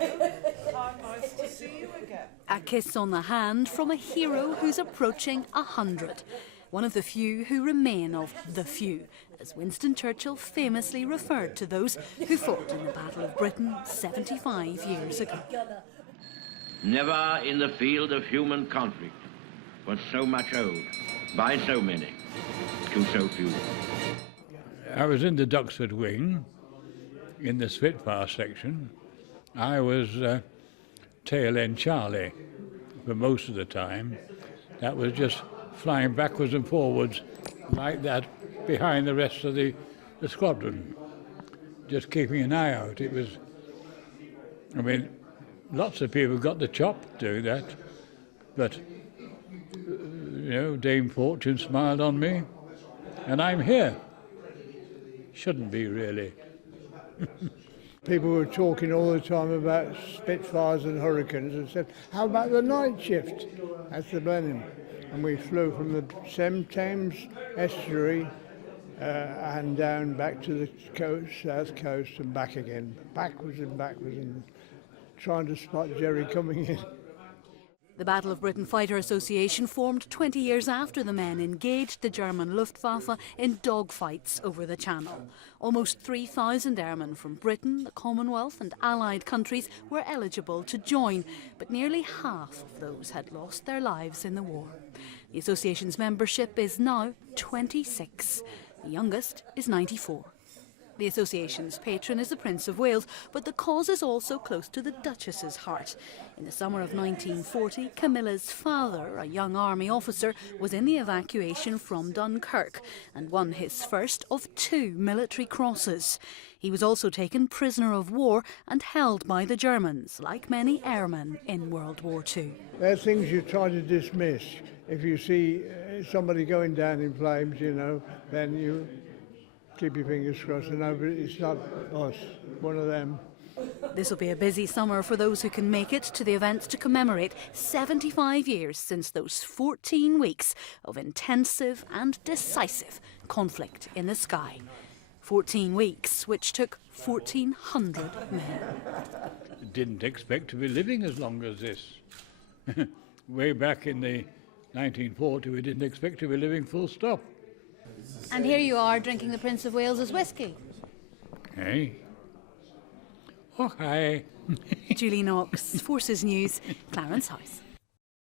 Nice to see you again. A kiss on the hand from a hero who's approaching 100. One of the few who remain of the few, as Winston Churchill famously referred to those who fought in the Battle of Britain 75 years ago. Never in the field of human conflict was so much owed by so many to so few. I was in the Duxford wing, in the Spitfire section. I was tail end Charlie for most of the time. That was just flying backwards and forwards like that behind the rest of the squadron, just keeping an eye out. It was, I mean, lots of people got the chop to do that, but, you know, Dame Fortune smiled on me, and I'm here. Shouldn't be, really. People were talking all the time about Spitfires and Hurricanes and said, how about the night shift? That's the Blenheim. And we flew from the Thames estuary and down back to the coast, south coast and back again, backwards and trying to spot Jerry coming in. The Battle of Britain Fighter Association formed 20 years after the men engaged the German Luftwaffe in dogfights over the Channel. Almost 3,000 airmen from Britain, the Commonwealth and Allied countries were eligible to join, but nearly half of those had lost their lives in the war. The association's membership is now 26. The youngest is 94. The association's patron is the Prince of Wales, but the cause is also close to the Duchess's heart. In the summer of 1940, Camilla's father, a young army officer, was in the evacuation from Dunkirk and won his first of 2 military crosses. He was also taken prisoner of war and held by the Germans, like many airmen in World War II. There are things you try to dismiss. If you see somebody going down in flames, you know, then you keep your fingers crossed and know it's not us, one of them. This will be a busy summer for those who can make it to the events to commemorate 75 years since those 14 weeks of intensive and decisive conflict in the sky. 14 weeks which took 1,400 men. Didn't expect to be living as long as this. Way back in the 1940s, we didn't expect to be living full stop. And here you are drinking the Prince of Wales's whiskey. Hey. Oh, hi. Julie Knox, Forces News, Clarence House.